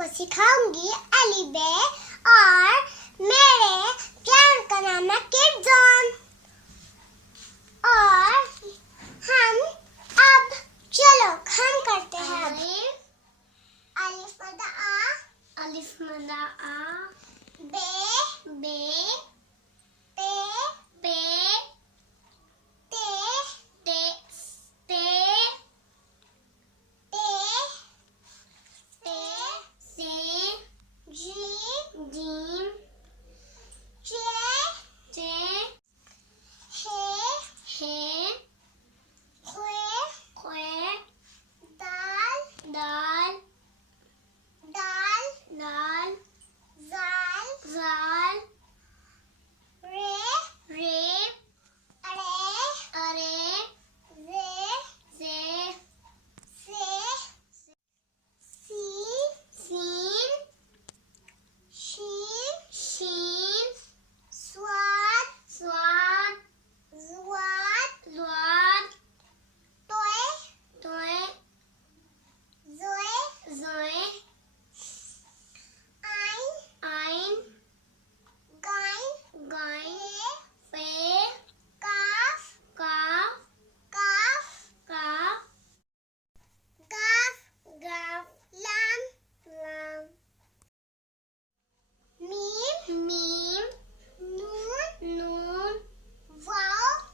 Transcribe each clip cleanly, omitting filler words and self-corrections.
आपको सिखाऊंगी अलीबे और मेरे चैनल का नाम है किड्स जोन। और हम अब चलो हम करते हैं अलिफ मदा आ, अलिफ मदा आ, बे बे, पे पे,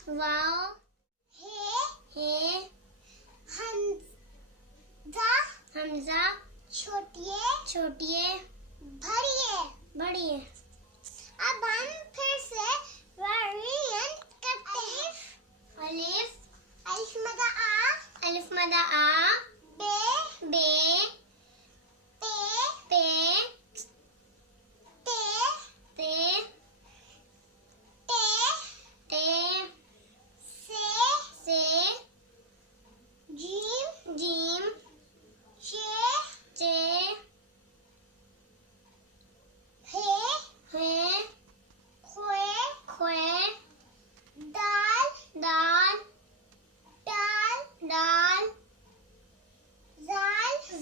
वाओ, हे, हमजा, छोटिए, बड़िए। अब हम फिर से वेरिएंट करते हैं। अलिफ मदा आ, बे बे, पे ते, से, जीम, चे, हे, खोए, दाल,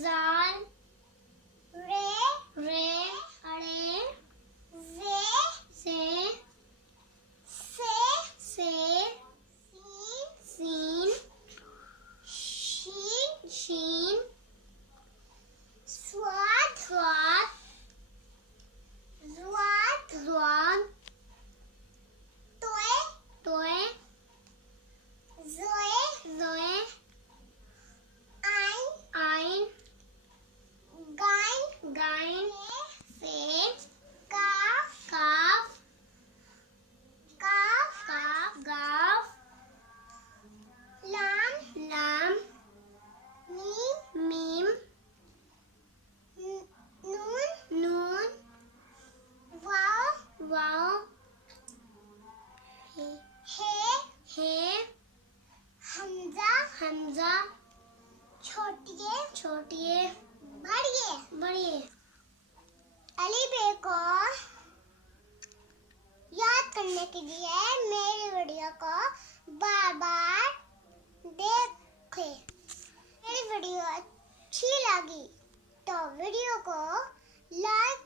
जाल, रे, अड़े, से, सीन, शीन, स्वाद, तोए, जोए, आइन, गाइन, से, काफ, गाफ, लाम, मीम, नून, वाओ, हे, हमजा, छोटिए, बड़िए। अलीबे को याद करने के लिए मेरी वीडियो को बार देखें। मेरी वीडियो अच्छी लगी तो वीडियो को लाइक